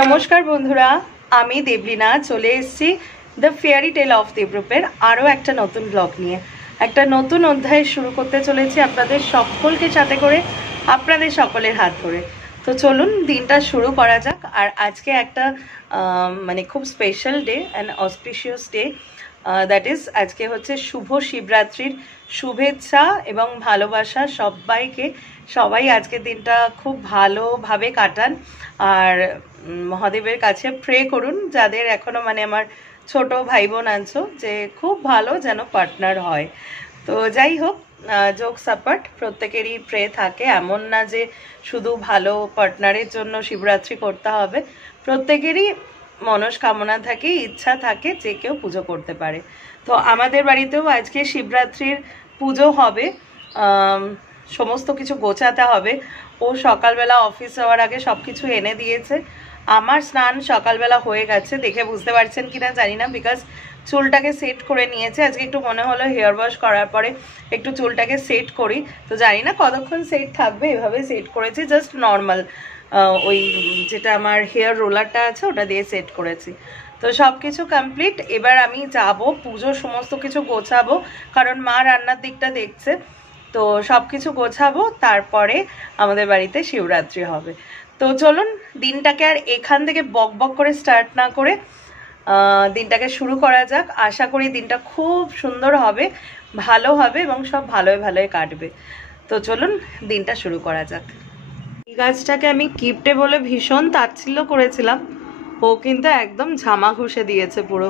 নমস্কার বন্ধুরা, আমি দেবলীনা চলে এসেছি দ্য ফেয়ারি টেল অফ দেবরূপের আরও একটা নতুন ব্লগ নিয়ে। একটা নতুন অধ্যায় শুরু করতে চলেছি আপনাদের সকলকে সাথে করে, আপনাদের সকলের হাত ধরে। তো চলুন দিনটা শুরু করা যাক। আর আজকে একটা মানে খুব special day and auspicious day, that is আজকে হচ্ছে শুভ শিবরাত্রির শুভেচ্ছা এবং ভালোবাসা সবাইকে। সবাই আজকের দিনটা খুব ভালোভাবে কাটান আর মহাদেবের কাছে প্রে করুন যাদের এখনও মানে আমার ছোট ভাই বোন আছো, যে খুব ভালো যেন পার্টনার হয়। তো যাই হোক, জোকস অ্যাপার্ট, প্রত্যেকেরই প্রে থাকে, এমন না যে শুধু ভালো পার্টনারের জন্য শিবরাত্রি করতে হবে। প্রত্যেকেরই মনস্কামনা থাকে, ইচ্ছা থাকে, যে কেউ পুজো করতে পারে। তো আমাদের বাড়িতেও আজকে শিবরাত্রির পুজো হবে, সমস্ত কিছু গোছাতে হবে। ও সকালবেলা অফিস যাওয়ার আগে সব কিছু এনে দিয়েছে। আমার স্নান সকালবেলা হয়ে গেছে, দেখে বুঝতে পারছেন কিনা জানি না, বিকজ চুলটাকে সেট করে নিয়েছে। আজকে একটু মনে হলো হেয়ার ওয়াশ করার পরে একটু চুলটাকে সেট করি, তো জানি না কতক্ষণ সেট থাকবে, এভাবে সেট করেছি, জাস্ট নর্মাল ওই যেটা আমার হেয়ার রোলারটা আছে ওটা দিয়ে সেট করেছি। তো সব কিছু কমপ্লিট। এবার আমি যাব পুজো, সমস্ত কিছু গোছাবো, কারণ মা রান্নার দিকটা দেখছে। তো সব কিছু গোছাবো, তারপরে আমাদের বাড়িতে শিবরাত্রি হবে। তো চলুন দিনটাকে আর এখান থেকে বক বক করে স্টার্ট না করে দিনটাকে শুরু করা যাক। আশা করি দিনটা খুব সুন্দর হবে, ভালো হবে এবং সব ভালোই ভালোই কাটবে। তো চলুন দিনটা শুরু করা যাক। এই গাছটাকে আমি কিপটে বলে ভীষণ তাচ্ছিল্য করেছিলাম, ও কিন্তু একদম ঝামা ঘষে দিয়েছে পুরো।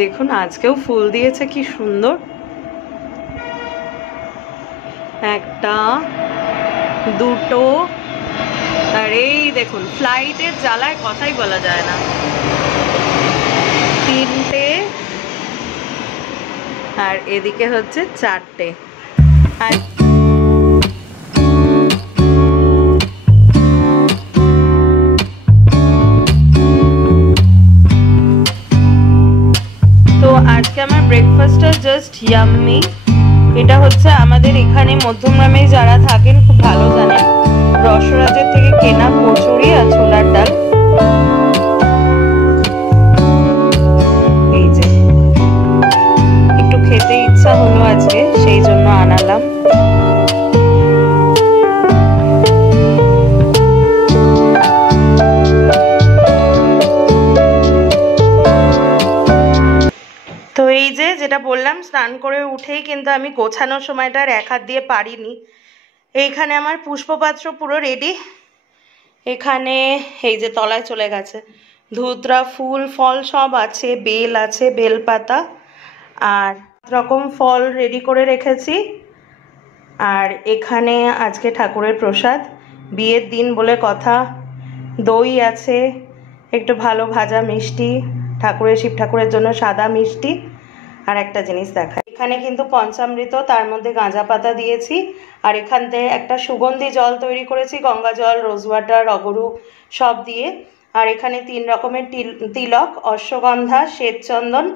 দেখুন আজকেও ফুল দিয়েছে, কি সুন্দর। একটা, দুটো, আর এই দেখুন ফ্লাইটের জ্বালায় কথাই বলা যায় না, তিনটে, আর এদিকে হচ্ছে চারটে। আর তো আজকে আমার ব্রেকফাস্টটা জাস্ট ইয়াম্মি। এটা হচ্ছে আমাদের এখানে মধ্যমগ্রামে যারা থাকেন খুব ভালো জানেন, রসরাজের থেকে কেনা কচুরি আর ছোলার ডাল। এই যে একটু খেতে ইচ্ছা হলো আজকে, সেই জন্য আনালাম। তো এই যে যেটা বললাম, স্নান করে উঠেই কিন্তু আমি গোছানোর সময়টা আর এক হাত দিয়ে পারিনি। এইখানে আমার পুষ্পপাত্র পুরো রেডি। এখানে এই যে তলায় চলে গেছে, ধুতরা ফুল ফল সব আছে, বেল আছে, বেলপাতা, আর রকম ফল রেডি করে রেখেছি। আর এখানে আজকে ঠাকুরের প্রসাদ, বিয়ের দিন বলে কথা, দই আছে, একটু ভালো ভাজা মিষ্টি, ঠাকুরের শিব ঠাকুরের জন্য সাদা মিষ্টি। আর একটা জিনিস দেখায়, এখানে কিন্তু পঞ্চামৃত, তার মধ্যে গাঁজা পাতা দিয়েছি। আর এখান থেকে একটা সুগন্ধি জল তৈরি করেছি, গঙ্গা জল, রোজ ওয়াটার, অগরু সব দিয়ে। আর এখানে 3 রকমের তিলক, অশ্বগন্ধা, শ্বেতচন্দন,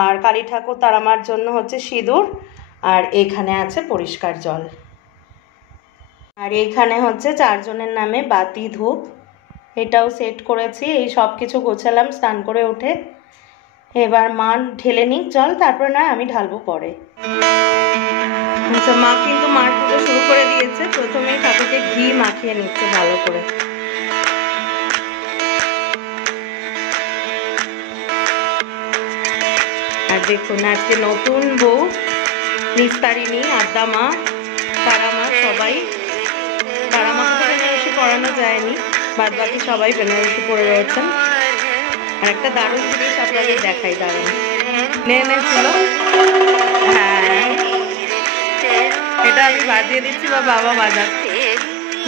আর কালী ঠাকুর তারামার জন্য হচ্ছে সিঁদুর। আর এখানে আছে পরিষ্কার জল। আর এইখানে হচ্ছে 4 জনের নামে বাতি, ধূপ, এটাও সেট করেছি। এই সব কিছু গোছালাম স্নান করে উঠে। এবার মা ঢেলে নিক জল, তারপরে না আমি ঢালবো পরে। আচ্ছা, মা কিন্তু মার পুজো শুরু করে দিয়েছে। প্রথমেই ঠাকুরকে ঘি মাখিয়ে নিচ্ছে ভালো করে। আর দেখুন আজকে নতুন বউ, নিস্তারিণী, আদ্যা মা, তারা মা, সবাই। তারা মাকে বেনারসি পরানো যায়নি, বাদ বাকি সবাই বেনারসি পরে রয়েছেন। আর একটা দারুণ জিনিস আপনাদের দেখাই, দারুণ এনেছিল। হ্যাঁ, এটা আমি বাজিয়ে দিচ্ছি বা বাবা বাজাক,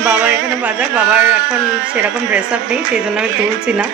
বাবা এখানে বাজাক। বাবার এখন সেরকম ড্রেস আপ নেই, সেই জন্য আমি তুলছি না।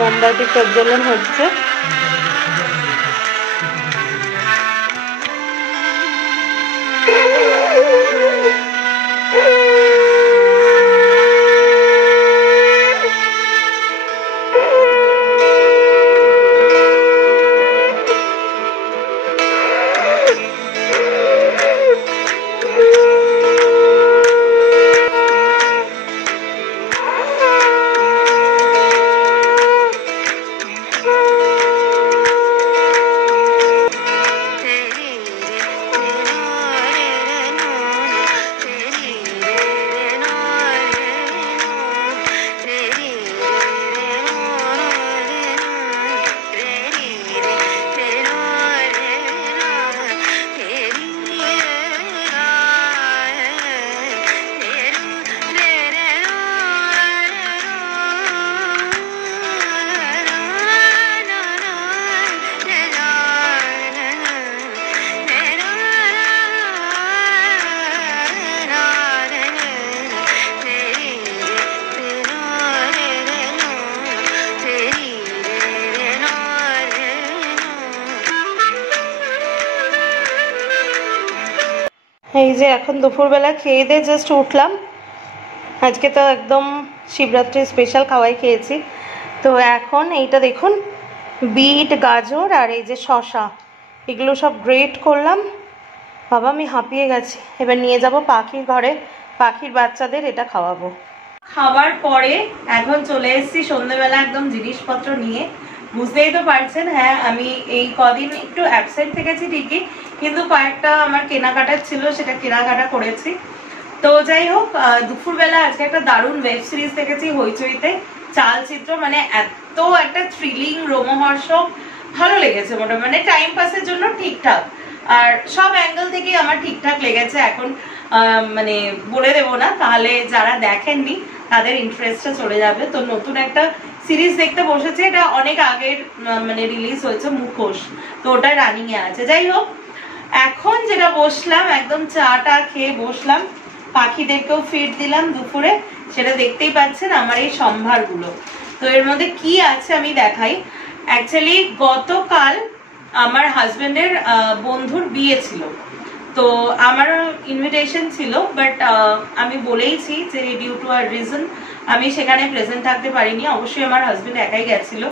মোমবাতি প্রজ্বলন হচ্ছে। এই যে এখন দুপুরবেলা খেয়ে দিয়ে জাস্ট উঠলাম। আজকে তো একদম শিবরাত্রি স্পেশাল খাওয়াই খেয়েছি। তো এখন এইটা দেখুন, বিট, গাজর আর এই যে শসা, এগুলো সব গ্রেট করলাম। বাবা আমি হাঁপিয়ে গেছি। এবার নিয়ে যাব পাখির ঘরে, পাখির বাচ্চাদের এটা খাওয়াবো। খাবার পরে এখন চলে এসেছি সন্ধ্যেবেলা একদম জিনিসপত্র নিয়ে। বুঝতেই তো পারছেন, হ্যাঁ আমি এই কদিন একটু অ্যাবসেন্ট থেকেছি ঠিকই, কিন্তু কয়েকটা আমার কেনাকাটা ছিল, সেটা কেনাকাটা করেছি। তো যাই হোক, দুপুরবেলা আজকে একটা দারুণ ওয়েব সিরিজ দেখেছি হইচইতে, চালচিত্র। মানে এত একটা থ্রিলিং, রোমহর্ষক, ভালো লেগেছে মোটামুটি। মানে টাইম পাসের জন্য ঠিকঠাক, আর সব অ্যাঙ্গেল থেকেই আমার ঠিকঠাক লেগেছে। এখন মানে বলে দেবো না, তাহলে যারা দেখেননি তাদের ইন্টারেস্টটা চলে যাবে। তো নতুন একটা সিরিজ দেখতে বসেছে, এটা অনেক আগের মানে রিলিজ হয়েছে, মুখোশ। তো ওটা রানিং এ আছে। যাই হোক, এখন যেটা বসলাম, একদম চাটা খেয়ে বসলাম, পাখিদেরকেও ফিড দিলাম দুপুরে। সেটা দেখতেই পাচ্ছেন আমার এই সম্ভারগুলো। তো এর মধ্যে কি আছে আমি দেখাই। অ্যাকচুয়ালি গতকাল আমার হাজবেন্ডের বন্ধুর বিয়ে ছিল, তো আমারও ইনভিটেশন ছিল, বাট আমি বলেইছি যে ডিউ টু আর রিজন আমি সেখানে প্রেজেন্ট থাকতে পারিনি। অবশ্যই আমার হাজবেন্ড একাই গেছিল।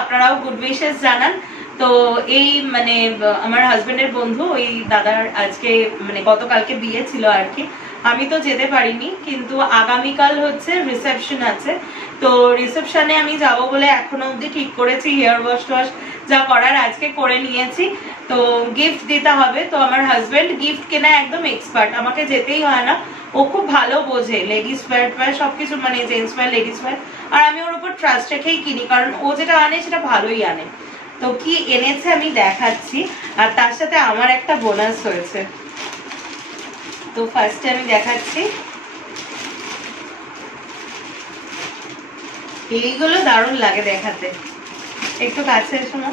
আপনারাও গুড উইশেস জানান। তো এই মানে আমার হাজবেন্ডের বন্ধু, ওই দাদার আজকে মানে গতকালকে বিয়ে ছিল আর কি। আমি তো যেতে পারিনি, কিন্তু আগামীকাল হচ্ছে রিসেপশন আছে। তো রিসেপশনে আমি যাব বলে এখনো অবধি ঠিক করেছি। হেয়ার ওয়াশ টওয়াশ যা করার আজকে করে নিয়েছি। তো গিফট দিতে হবে। তো আমার হাজবেন্ড গিফট কেনা একদম এক্সপার্ট, আমাকে যেতেই হয় না। ও খুব ভালো বোঝে লেডিস ওয়্যার সবকিছু, মানে জেন্টস ওয়্যার, লেডিস ওয়্যার। আর আমি ওর উপর ট্রাস্ট রেখেই কিনি, কারণ ও যেটা আনে সেটা ভালোই আনে। তো কি এনেছে আমি দেখাচ্ছি, আর তার সাথে আমার একটা বোনাস হয়েছে। তো ফার্স্টে আমি দেখাচ্ছি, এইগুলো দারুণ লাগে দেখাতে। একটু কাছে এসো না।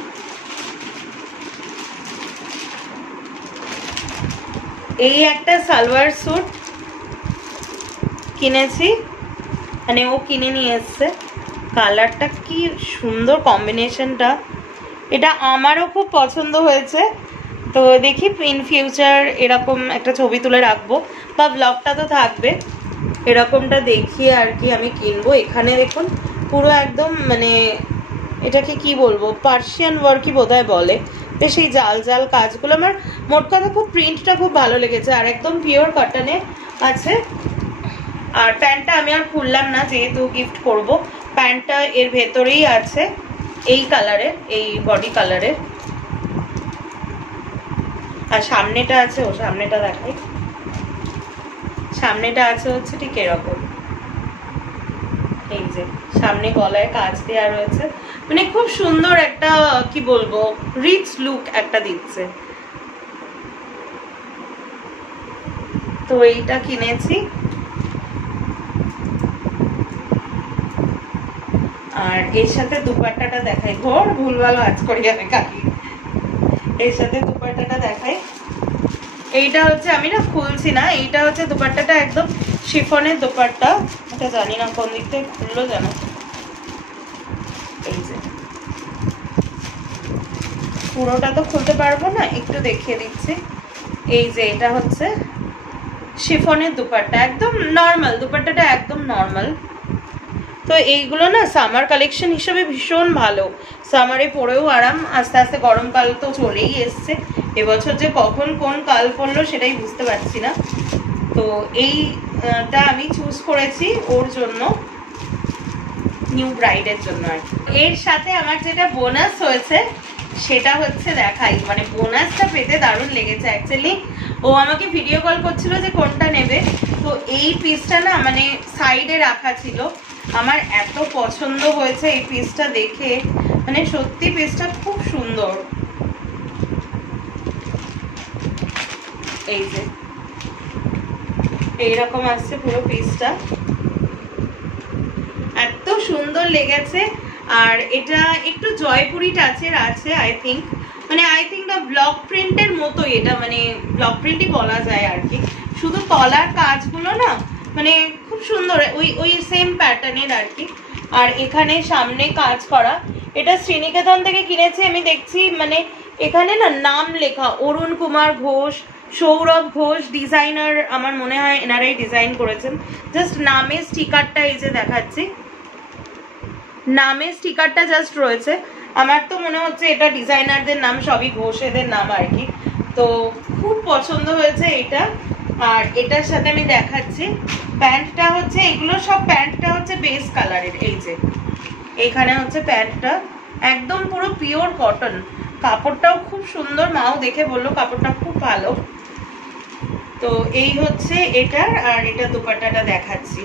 এই একটা সালোয়ার স্যুট কিনেছি, মানে ও কিনে নিয়ে এসছে। কালারটা কি সুন্দর, কম্বিনেশনটা, এটা আমারও খুব পছন্দ হয়েছে। তো দেখি ইন ফিউচার এরকম একটা ছবি তুলে রাখবো, বা ব্লগটা তো থাকবে। এরকমটা দেখিয়ে আর কি আমি কিনবো। এখানে দেখুন পুরো একদম মানে এটাকে কি বলবো, পার্সিয়ান ওয়ার্কই বোধহয় বলে। বেশ এই জাল জাল কাজগুলো, আমার মোট কথা খুব প্রিন্টটা খুব ভালো লেগেছে, আর একদম পিওর কটনে আছে। আর প্যান্টটা আমি আর খুললাম না, যেহেতু গিফট করব। প্যান্টটা এর ভেতরেই আছে। এই কালারে, এই বডি কালারে। আর সামনেটা আছে, ও সামনেটা দেখাই, সামনেটা আছে হচ্ছে ঠিক এরকম। এই যে সামনে গলায় কাজ দেওয়া রয়েছে, মানে খুব সুন্দর একটা কি বলবো রিচ লুক একটা দিচ্ছে। তো এইটা কিনেছি। আর এর সাথে দুপাট্টাটা দেখাই, ঘোর ভুলভাল আজ করি আমি কাকি। এর সাথে দুপাট্টাটা দেখাই। এইটা হচ্ছে, আমি না খুলছি না, এইটা হচ্ছে দুপাট্টাটা একদম শিফনের দুপাট্টা। এটা জানি না কোন দিক থেকে খুললো জানো। এই যে পুরোটা তো খুলতে পারবো না, একটু দেখিয়ে দিচ্ছি। এই যে এটা হচ্ছে শিফনের দুপাট্টা, একদম নর্মাল দুপাট্টাটা, একদম নর্মাল। তো এইগুলো না সামার কালেকশন হিসেবে ভীষণ ভালো, সামারে পরেও আরাম। আস্তে আস্তে গরমকাল তো চলেই এসছে, এবছর যে কখন কোন কাল পড়লো সেটাই বুঝতে পারছি না। তো এইটা আমি চুজ করেছি ওর জন্য, নিউ ব্রাইডের জন্য। আর এর সাথে আমার যেটা বোনাস হয়েছে সেটা হচ্ছে দেখাই, মানে বোনাসটা পেতে দারুণ লেগেছে অ্যাকচুয়ালি। ও আমাকে ভিডিও কল করছিল যে কোনটা নেবে, তো এই পিসটা না মানে সাইডে রাখা ছিল, আমার এত পছন্দ হয়েছে এই পিসটা দেখে, মানে সত্যি পিসটা খুব সুন্দর। এই যে এইরকম আসছে পুরো পিসটা, এত সুন্দর লেগেছে। আর এটা একটু জয়পুরি টাচের আছে আই থিঙ্ক, মানে আই থিঙ্ক না ব্লক প্রিন্টের মতোই এটা, মানে ব্লক প্রিন্টই বলা যায় আর কি। শুধু তলার কাজগুলো না মানে খুব সুন্দর, ওই সেম প্যাটার্নের আর কি। আর এখানে সামনে কাজ করা, এটা শ্রীনিকেতন থেকে কিনেছি আমি, দেখছি মানে এখানে না নাম লেখা, অরুণ কুমার ঘোষ, সৌরভ ঘোষ ডিজাইনার, আমার মনে হয় এনারাই ডিজাইন করেছেন। জাস্ট নামের স্টিকারটা এই যে দেখাচ্ছি, নামের স্টিকারটা জাস্ট রয়েছে। আমার তো মনে হচ্ছে এটা ডিজাইনারদের নাম, সবই ঘোষেদের নাম আর কি। তো খুব পছন্দ হয়েছে এটা। আর এটার সাথে আমি দেখাচ্ছি প্যান্টটা হচ্ছে, এগুলো সব প্যান্টটা হচ্ছে বেস কালারের। এই যে এইখানে হচ্ছে প্যান্টটা একদম পুরো পিওর কটন, কাপড়টাও খুব সুন্দর, মাও দেখে বললো কাপড়টা খুব ভালো। তো এই হচ্ছে এটার, আর এটা দুপাট্টাটা দেখাচ্ছি।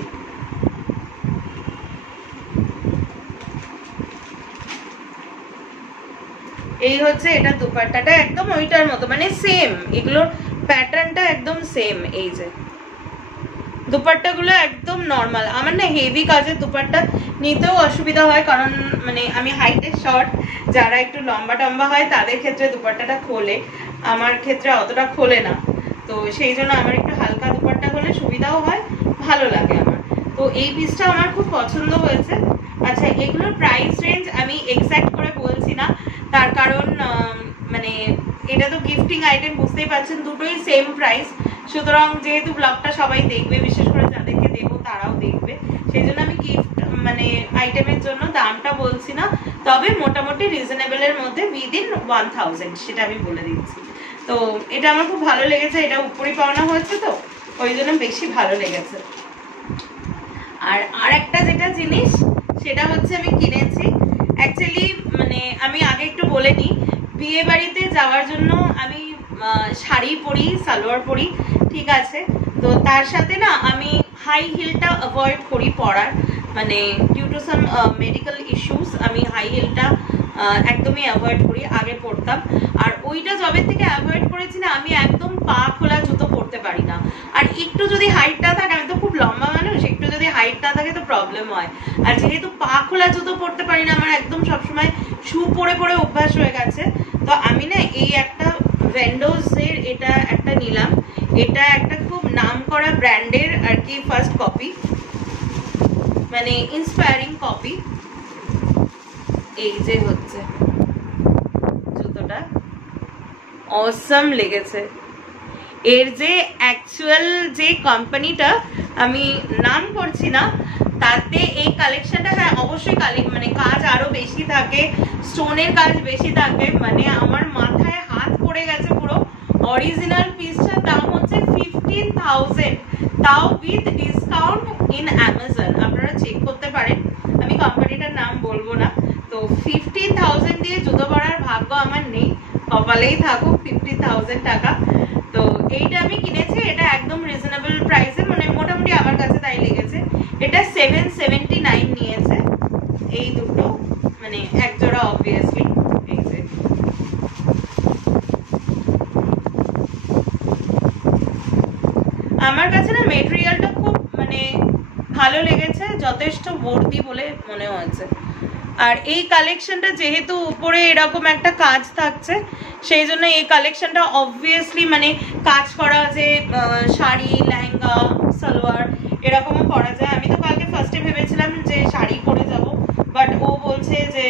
এই হচ্ছে এটা দুপাট্টাটা, একদম ওইটার মতো, মানে সেম, এগুলোর প্যাটার্নটা একদম সেম। এই যে দুপাট্টাগুলো একদম নর্মাল। আমার না হেভি কাজের দুপাট্টা নিতেও অসুবিধা হয়, কারণ মানে আমি হাইটে শর্ট, যারা একটু লম্বা টম্বা হয় তাদের ক্ষেত্রে দুপাট্টাটা খোলে, আমার ক্ষেত্রে অতটা খোলে না। তো সেই জন্য আমার একটু হালকা দুপাট্টা হলে সুবিধাও হয়, ভালো লাগে আমার। তো এই পিসটা আমার খুব পছন্দ হয়েছে। আচ্ছা, এগুলোর প্রাইস রেঞ্জ আমি এক্স্যাক্ট করে বলছি না, তার কারণ মানে এটা তো গিফটিং আইটেম, বুঝতেই পারছেন দুটোই সেম প্রাইস। সুতরাং যেহেতু ব্লগটা সবাই দেখবে, বিশেষ করে যাদেরকে দেবো তারাও দেখবে, সেই জন্য আমি গিফট মানে আইটেমের জন্য দামটা বলছি না, তবে মোটামুটি রিজনেবলের মধ্যে উইদিন 1000 সেটা আমি বলে দিচ্ছি। তো এটা আমার খুব ভালো লেগেছে, এটা উপরে পাওনা হয়েছে তো ওই জন্য বেশি ভালো লেগেছে। আর একটা যেটা জিনিস সেটা হচ্ছে আমি কিনেছি অ্যাকচুয়ালি, মানে আমি আগে একটু বলে নিই, বিয়ে বাড়িতে যাওয়ার জন্য আমি শাড়ি পরি, সালোয়ার পরি, ঠিক আছে। তো তার সাথে না আমি হাই হিলটা অ্যাভয়েড করি পরার, মানে due to some medical issues আমি হাই হিলটা একদমই অ্যাভয়েড করি, আগে পরতাম। আর ওইটা যবে থেকে অ্যাভয়েড করেছি না, আমি একদম পা খোলা জুতো পরতে পারি না। আর একটু যদি হাইটটা থাকে, আমি তো খুব লম্বা মানুষ, একটু যদি হাইট না থাকে তো প্রবলেম হয়। আর যেহেতু পা খোলা জুতো পরতে পারি না, আমার একদম সবসময় শু পরে পরে অভ্যাস হয়ে গেছে। তো আমি না এই একটা ভেন্ডোজের এটা একটা নিলাম, এটা একটা খুব নাম করা ব্র্যান্ডের আর কি, ফার্স্ট কপি, মানে ইন্সপায়ারিং কপি। এই যে হচ্ছে জুতোটা, অসাম লেগেছে। এর যে অ্যাকচুয়াল যে কোম্পানিটা আমি নাম করছি না, তাতে এই কালেকশনটা, হ্যাঁ অবশ্যই মানে কাজ আরো বেশি থাকে, স্টোনের কাজ বেশি থাকে, মানে আমার মাথায় হাত পড়ে গেছে পুরো। অরিজিনাল পিসটার দাম হচ্ছে 15,000, তাও উইথ ডিসকাউন্ট ইন অ্যামাজন, আপনারা চেক করতে পারেন, আমি কোম্পানিটার নাম বলবো না। তো তো 50,000 দিয়ে জুতো পরার ভাগ্য আমার নেই, কপালেই থাকুক 50,000 টাকা। তো এইটা আমি কিনেছি, এটা একদম রিজনেবল প্রাইসে, মানে মোটামুটি আমার কাছে তাই লেগেছে। এটা 779 নিয়েছে এই দুটো, মানে এক জোড়া অবভিয়াসলি। এই যে আমার কাছে না মেটেরিয়ালটা খুব মানে ভালো লেগেছে, যথেষ্ট ভর্তি বলে মনে হয়েছে। আর এই কালেকশনটা যেহেতু উপরে এরকম একটা কাজ থাকছে, সেই জন্য এই কালেকশনটা অবভিয়াসলি মানে কাজ করা, যে শাড়ি, লেহেঙ্গা, সালোয়ার এরকমও পরা যায়। আমি তো কালকে ফার্স্টে ভেবেছিলাম যে শাড়ি পরে যাব, বাট ও বলছে যে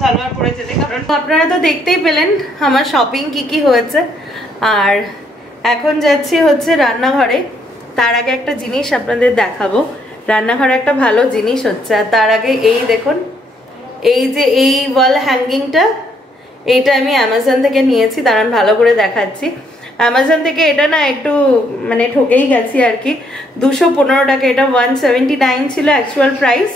সালোয়ার পরে যেতে। কারণ আপনারা তো দেখতেই পেলেন আমার শপিং কি হয়েছে। আর এখন যাচ্ছি হচ্ছে রান্নাঘরে। তার আগে একটা জিনিস আপনাদের দেখাবো, রান্নাঘরে একটা ভালো জিনিস হচ্ছে। আর তার আগে এই দেখুন, এই যে এই ওয়াল হ্যাঙ্গিংটা, এইটা আমি অ্যামাজন থেকে নিয়েছি। দাঁড়ান ভালো করে দেখাচ্ছি। অ্যামাজন থেকে এটা না একটু মানে ঠকেই গেছি আর কি। 215 টাকা, এটা 179 ছিল actual price,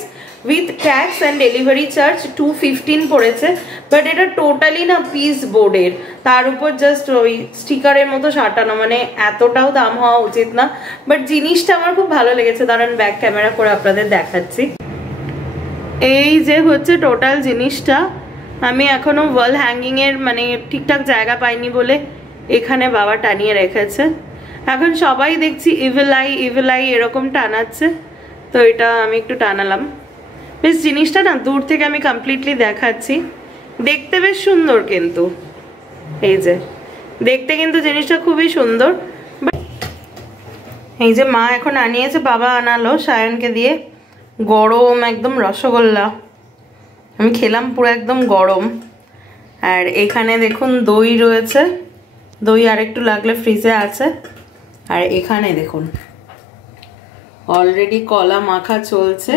with tax and delivery charge 215 পড়েছে। বাট এটা টোটালি না পিস বোর্ডের, তার উপর জাস্ট ওই স্টিকারের মতো সাটানো, মানে এতটাও দাম হওয়া উচিত না। বাট জিনিসটা আমার খুব ভালো লেগেছে। দাঁড়ান ব্যাক ক্যামেরা করে আপনাদের দেখাচ্ছি। এই যে হচ্ছে টোটাল জিনিসটা। আমি এখনো ওয়াল হ্যাঙ্গিংয়ের মানে ঠিকঠাক জায়গা পাইনি বলে এখানে বাবা টানিয়ে রেখেছে। এখন সবাই দেখছি ইভিল আই এরকম টানাচ্ছে, তো এটা আমি একটু টানালাম। বেশ জিনিসটা না দূর থেকে আমি কমপ্লিটলি দেখাচ্ছি, দেখতে বেশ সুন্দর, কিন্তু এই যে দেখতে কিন্তু জিনিসটা খুবই সুন্দর। এই যে মা এখন আনিয়েছে, বাবা আনালো সায়নকে দিয়ে, গরম একদম রসগোল্লা। আমি খেলাম পুরো একদম গরম। আর এখানে দেখুন দই রয়েছে, দই আর একটু লাগলে ফ্রিজে আছে। আর এখানে দেখুন অলরেডি কলা মাখা চলছে।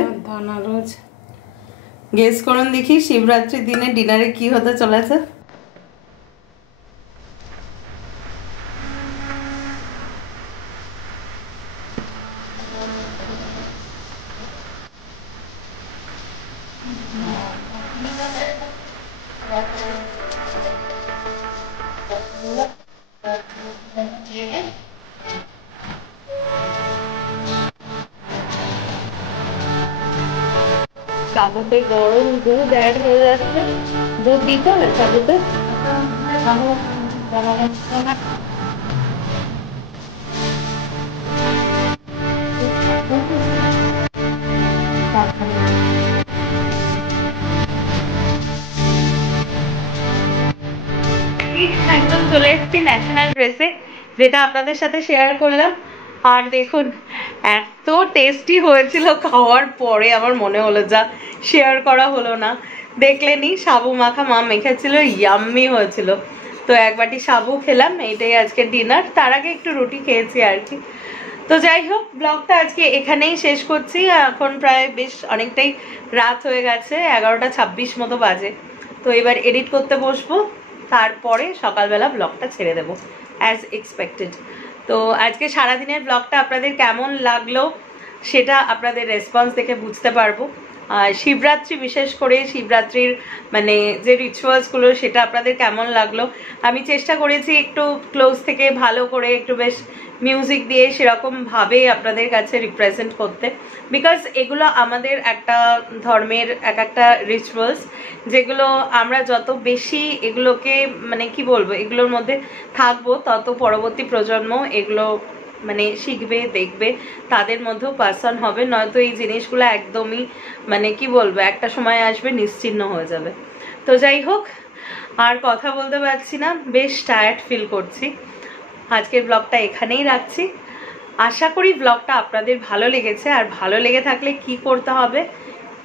গেস করুন দেখি শিবরাত্রির দিনে ডিনারে কি হতে চলেছে। কাবুতে গরম দুধ অ্যাড হয়ে যাচ্ছে। দুধ দিতে হবে কাবুতে। একদম চলে এসেছি ন্যাশনাল ড্রেসে, যেটা আপনাদের সাথে শেয়ার করলাম। আর দেখুন এত টেস্টি হয়েছিল, খাওয়ার পরে আমার মনে হলো যা শেয়ার করা হলো না। দেখলেনি সাবু মাখা মা মেখেছিল, ইয়াম্মি হয়েছিল। তো এক বাটি সাবু খেলাম, এইটাই আজকে ডিনার। তার আগে একটু রুটি খেয়েছি আর কি। তো যাই হোক, ব্লগটা আজকে এখানেই শেষ করছি। এখন প্রায় বেশ অনেকটাই রাত হয়ে গেছে, 11:26 মতো বাজে। তো এবার এডিট করতে বসবো, তারপরে সকালবেলা ব্লগটা ছেড়ে দেবো অ্যাজ এক্সপেক্টেড। তো আজকে সারাদিনের ব্লগটা আপনাদের কেমন লাগলো সেটা আপনাদের রেসপন্স দেখে বুঝতে পারবো। শিবরাত্রি, বিশেষ করে শিবরাত্রির মানে যে রিচুয়ালসগুলো, সেটা আপনাদের কেমন লাগলো। আমি চেষ্টা করেছি একটু ক্লোজ থেকে ভালো করে একটু বেশ মিউজিক দিয়ে সেরকমভাবে আপনাদের কাছে রিপ্রেজেন্ট করতে, বিকজ এগুলো আমাদের একটা ধর্মের এক একটা রিচুয়ালস, যেগুলো আমরা যত বেশি এগুলোকে মানে কি বলবো এগুলোর মধ্যে থাকবো, তত পরবর্তী প্রজন্ম এগুলো মানে শিখবে, দেখবে, তাদের মধ্যেও পার্সন হবে। নয়তো এই জিনিসগুলো একদমই মানে কি বলবো একটা সময় আসবে নিশ্চিহ্ন হয়ে যাবে। তো যাই হোক, আর কথা বলতে পারছি না, বেশ টায়ার্ড ফিল করছি। আজকের ব্লগটা এখানেই রাখছি। আশা করি ব্লগটা আপনাদের ভালো লেগেছে। আর ভালো লেগে থাকলে কি করতে হবে,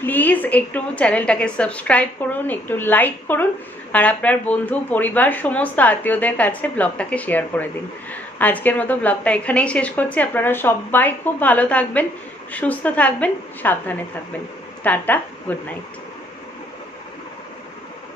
প্লিজ একটু চ্যানেলটাকে সাবস্ক্রাইব করুন, একটু লাইক করুন, আর আপনার বন্ধু, পরিবার, সমস্ত আত্মীয়দের কাছে ব্লগটাকে শেয়ার করে দিন। আজকের মতো ব্লগটা এখানেই শেষ করছি। আপনারা সবাই খুব ভালো থাকবেন, সুস্থ থাকবেন, সাবধানে থাকবেন। Tata, good night.